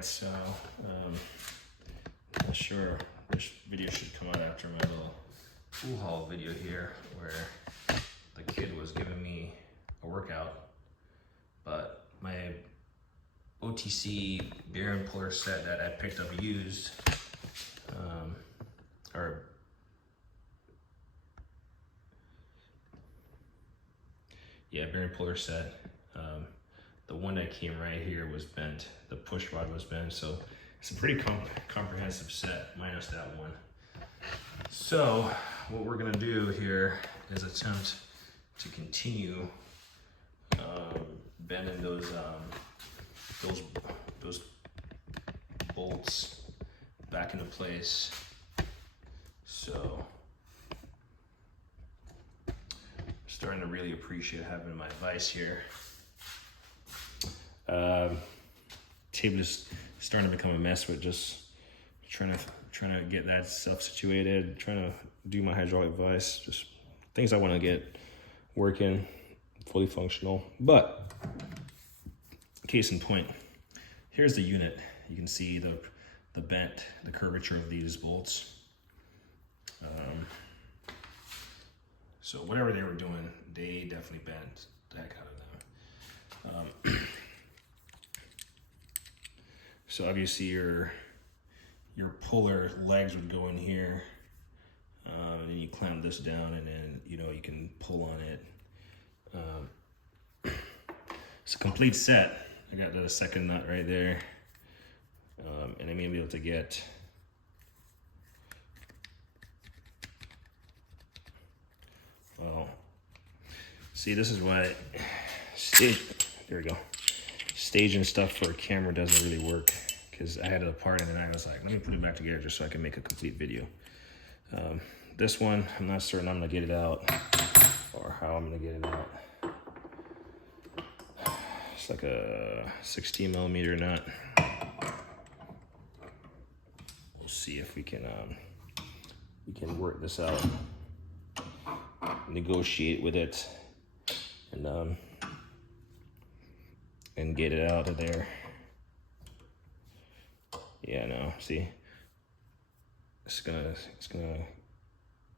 Alright, so not sure this video should come out after my little pool haul video here where the kid was giving me a workout, but my OTC Bearing Splitter set that I picked up used, Bearing Splitter set. The one that came right here was bent. The push rod was bent, so it's a pretty comprehensive set, minus that one. So what we're gonna do here is attempt to continue bending those bolts back into place. So I'm starting to really appreciate having my vise here. Table is starting to become a mess with just trying to get that stuff situated, trying to do my hydraulic vise, just things I want to get working, fully functional. But case in point, here's the unit. You can see the bent, the curvature of these bolts. So whatever they were doing, they definitely bent the heck out of them. So obviously your puller legs would go in here, and you clamp this down, and then you can pull on it. It's a complete set. I got the second nut right there, and I'm gonna be able to get see, this is why there we go. Staging stuff for a camera doesn't really work, because I had it apart and then I was like, let me put it back together just so I can make a complete video. This one, I'm not certain I'm gonna get it out or how I'm gonna get it out. It's like a 16 millimeter nut. We'll see if we can work this out, negotiate with it, and get it out of there. Yeah, no, see, it's gonna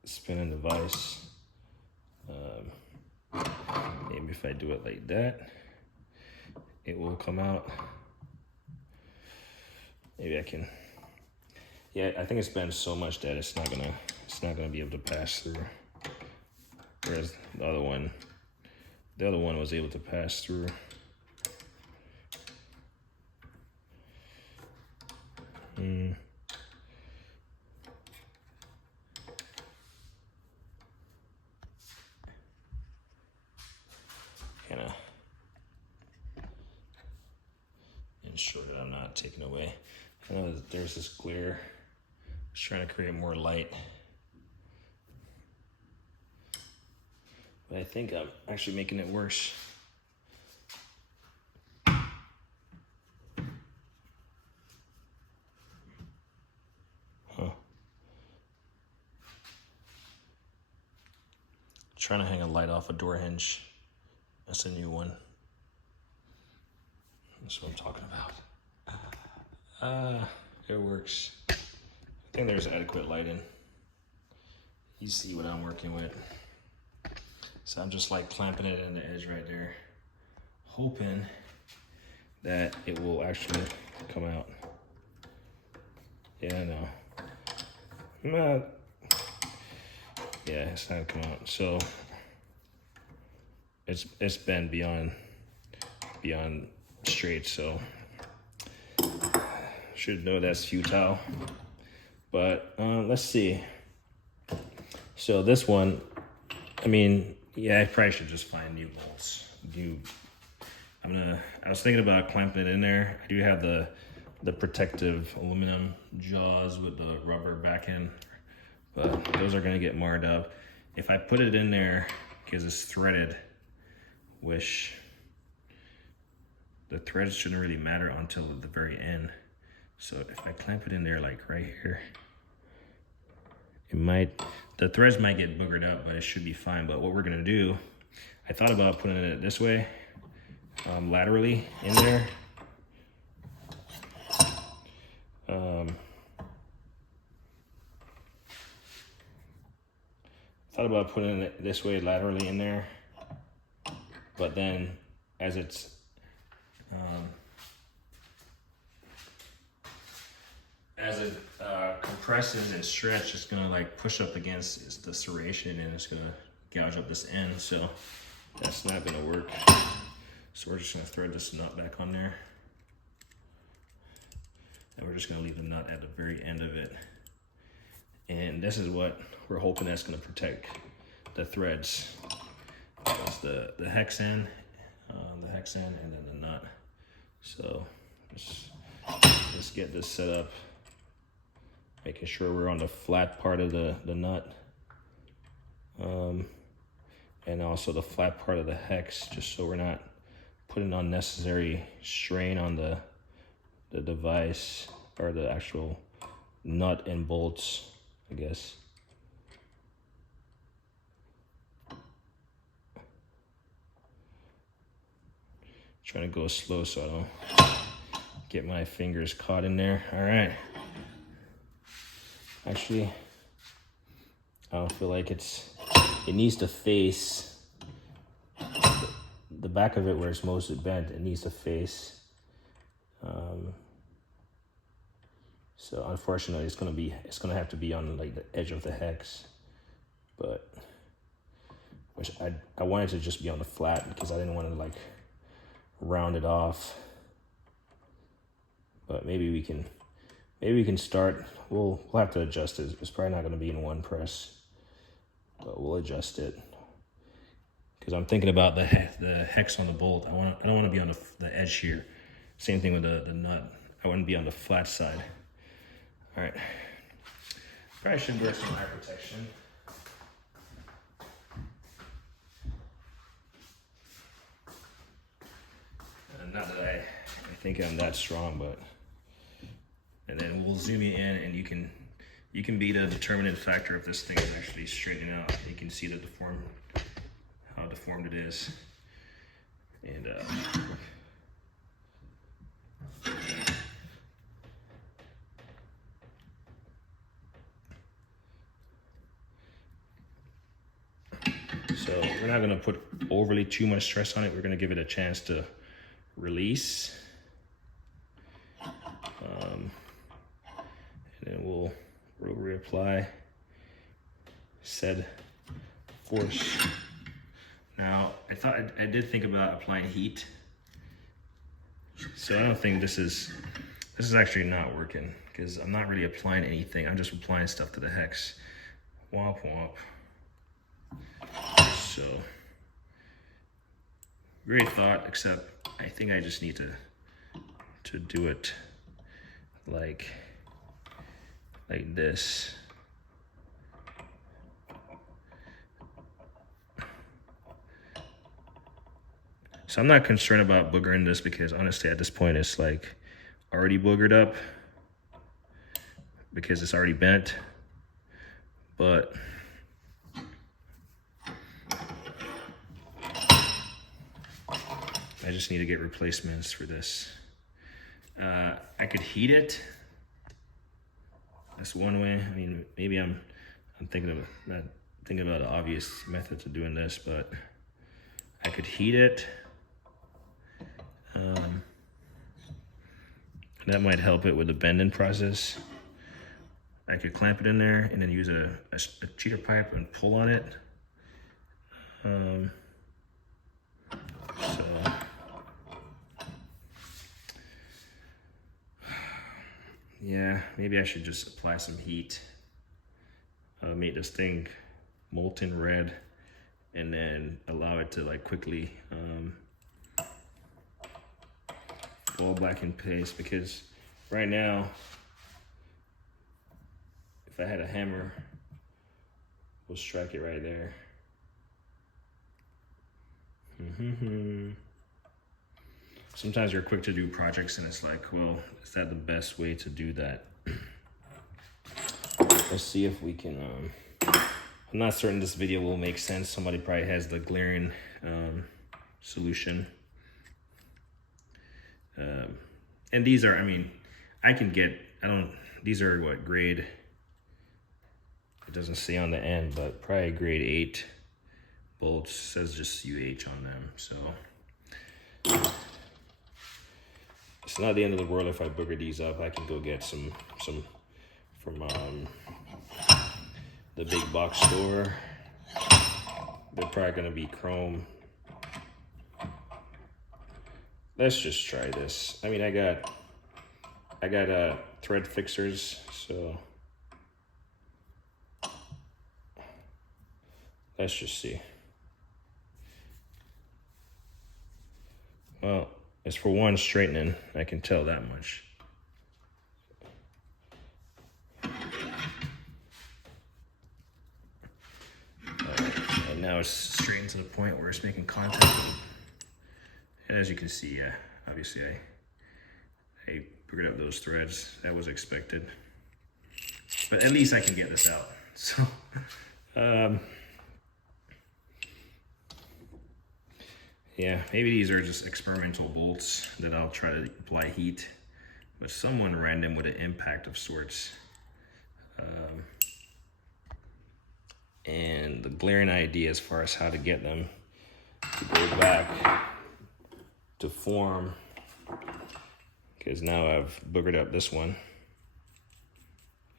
spin in the vise. Maybe if I do it like that, it will come out. Maybe I can. Yeah, I think it's bent so much that it's not gonna be able to pass through. Whereas the other one was able to pass through. Kind of ensure that I'm not taking away. I know that there's this glare. Just trying to create more light. But I think I'm actually making it worse. Trying to hang a light off a door hinge. That's a new one. That's what I'm talking about. It works. I think there's adequate lighting. You see what I'm working with. So I'm just like clamping it in the edge right there, hoping that it will actually come out. Yeah, no. Yeah, it's not gonna come out. So it's been beyond straight, so should know that's futile. But let's see. So this one, I mean, yeah, I probably should just find new bolts. I was thinking about clamping it in there. I do have the protective aluminum jaws with the rubber back end, but those are gonna get marred up. If I put it in there, because it's threaded, which the threads shouldn't really matter until the very end. So if I clamp it in there, like right here, the threads might get boogered up, but it should be fine. But what we're gonna do, I thought about putting it this way, laterally in there. thought about putting it this way laterally in there, but then as it's compresses and stretches, it's gonna like push up against the serration and it's gonna gouge up this end, so that's not gonna work. So we're just gonna thread this nut back on there, and we're just gonna leave the nut at the very end of it. And this is what we're hoping that's gonna protect the threads. That's the hex end, and then the nut. So let's get this set up, making sure we're on the flat part of the nut, and also the flat part of the hex, just so we're not putting unnecessary strain on the device, or the actual nut and bolts, I guess. Trying to go slow so I don't get my fingers caught in there. All right. Actually, I don't feel like it needs to face the back of it where it's mostly bent. It needs to face. So unfortunately, it's gonna have to be on like the edge of the hex, but which I wanted to just be on the flat because I didn't want to like round it off. But maybe we can start. We'll have to adjust it. It's probably not going to be in one press, but we'll adjust it because I'm thinking about the hex on the bolt. I don't want to be on the edge here. Same thing with the nut. I want to be on the flat side. All right. Probably should wear some eye protection. Not that I think I'm that strong, but. And then we'll zoom you in, and you can be the determinant factor if this thing is actually straightening out. You can see how deformed it is. And so we're not gonna put overly too much stress on it. We're gonna give it a chance to release. And then we'll reapply said force. Now, I did think about applying heat. So I don't think this is actually not working because I'm not really applying anything. I'm just applying stuff to the hex. Womp womp. So, great thought, except I think I just need to do it like this. So I'm not concerned about boogering this because honestly at this point it's like already boogered up because it's already bent. But I just need to get replacements for this. I could heat it. That's one way. I mean, maybe I'm thinking not thinking about the obvious methods of doing this, but I could heat it. That might help it with the bending process. I could clamp it in there and then use a cheater pipe and pull on it. So yeah, maybe I should just apply some heat, make this thing molten red, and then allow it to like quickly fall back in place. Because right now, if I had a hammer, we'll strike it right there. Sometimes you're quick to do projects and it's like, well, is that the best way to do that? Let's see if we can, I'm not certain this video will make sense. Somebody probably has the glaring solution. And these are, I mean, these are what grade? It doesn't say on the end, but probably grade 8 bolts. It says just UH on them, so it's not the end of the world if I booger these up. I can go get some from the big box store. They're probably gonna be chrome. Let's just try this. I mean, I got thread fixers, so let's just see. Well, it's for one straightening, I can tell that much. And now it's straightened to the point where it's making contact. And as you can see, yeah, obviously I boogered up those threads. That was expected. But at least I can get this out. So, yeah, maybe these are just experimental bolts that I'll try to apply heat, but someone random with an impact of sorts. And the glaring idea as far as how to get them to go back to form, because now I've boogered up this one.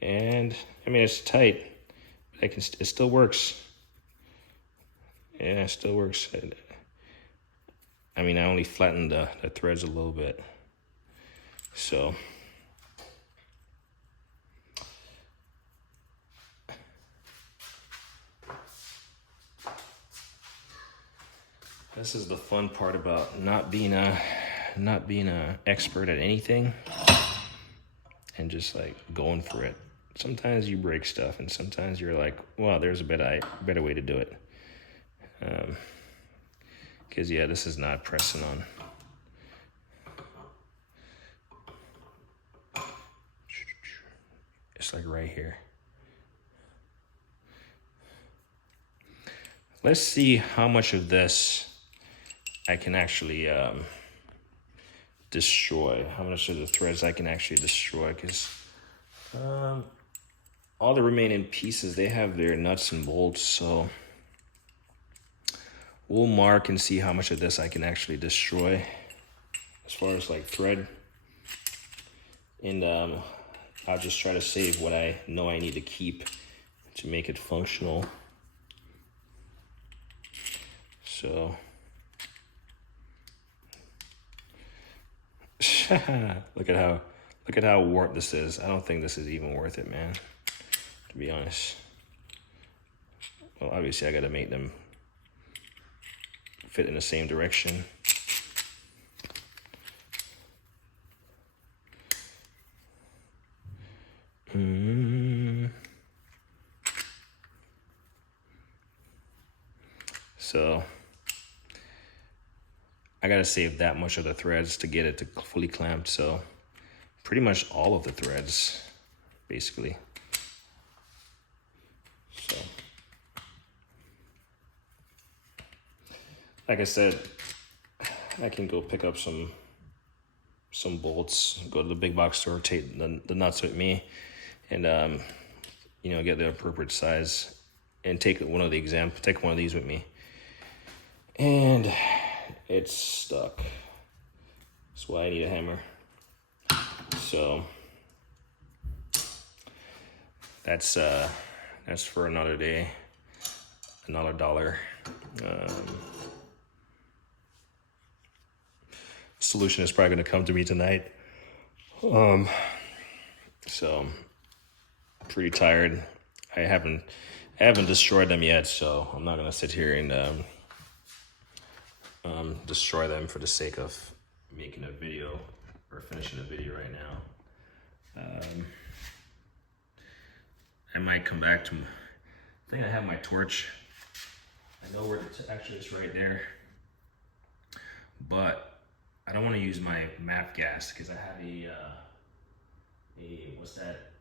And I mean, it's tight, but it still works. Yeah, it still works. I mean, I only flattened the threads a little bit. So, this is the fun part about not being a expert at anything and just like going for it. Sometimes you break stuff, and sometimes you're like, well, there's a better way to do it. Because yeah, this is not pressing on. It's like right here. Let's see how much of this I can actually destroy. How much of the threads I can actually destroy, because all the remaining pieces, they have their nuts and bolts, so we'll mark and see how much of this I can actually destroy as far as like thread. And I'll just try to save what I know I need to keep to make it functional. So look at how warped this is. I don't think this is even worth it, man, to be honest. Well, obviously I gotta make them fit in the same direction. So I gotta save that much of the threads to get it to fully clamped. So pretty much all of the threads, basically. So like I said, I can go pick up some bolts, go to the big box store, take the nuts with me, and you know, get the appropriate size, and take one of these with me. And it's stuck. That's why I need a hammer. So that's for another day, another $1. Solution is probably going to come to me tonight. So pretty tired. I haven't destroyed them yet, so I'm not going to sit here and destroy them for the sake of making a video or finishing a video right now. I might come back to, I think I have my torch. I know where actually it's right there, but I don't want to use my MAP gas because I have what's that?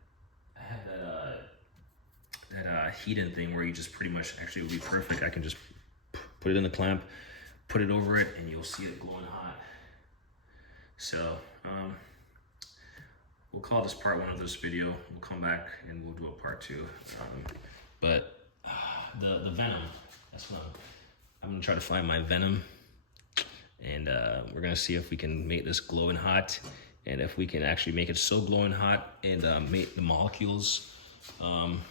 I have that heat-in thing where you just pretty much, actually it would be perfect. I can just put it in the clamp, put it over it, and you'll see it glowing hot. So we'll call this part 1 of this video. We'll come back and we'll do a part 2. But the venom, that's what I'm gonna try to find my venom, and we're gonna see if we can make this glowing hot, and if we can actually make it so glowing hot and make the molecules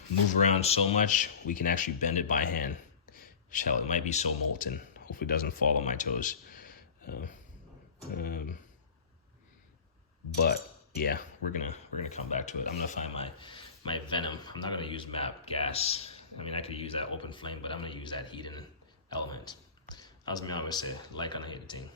move around so much, we can actually bend it by hand. Shell, it might be so molten. Hopefully it doesn't fall on my toes. But yeah, we're gonna come back to it. I'm gonna find my venom. I'm not gonna use MAP gas. I mean, I could use that open flame, but I'm gonna use that heating element. As me always say, like on a hidden thing.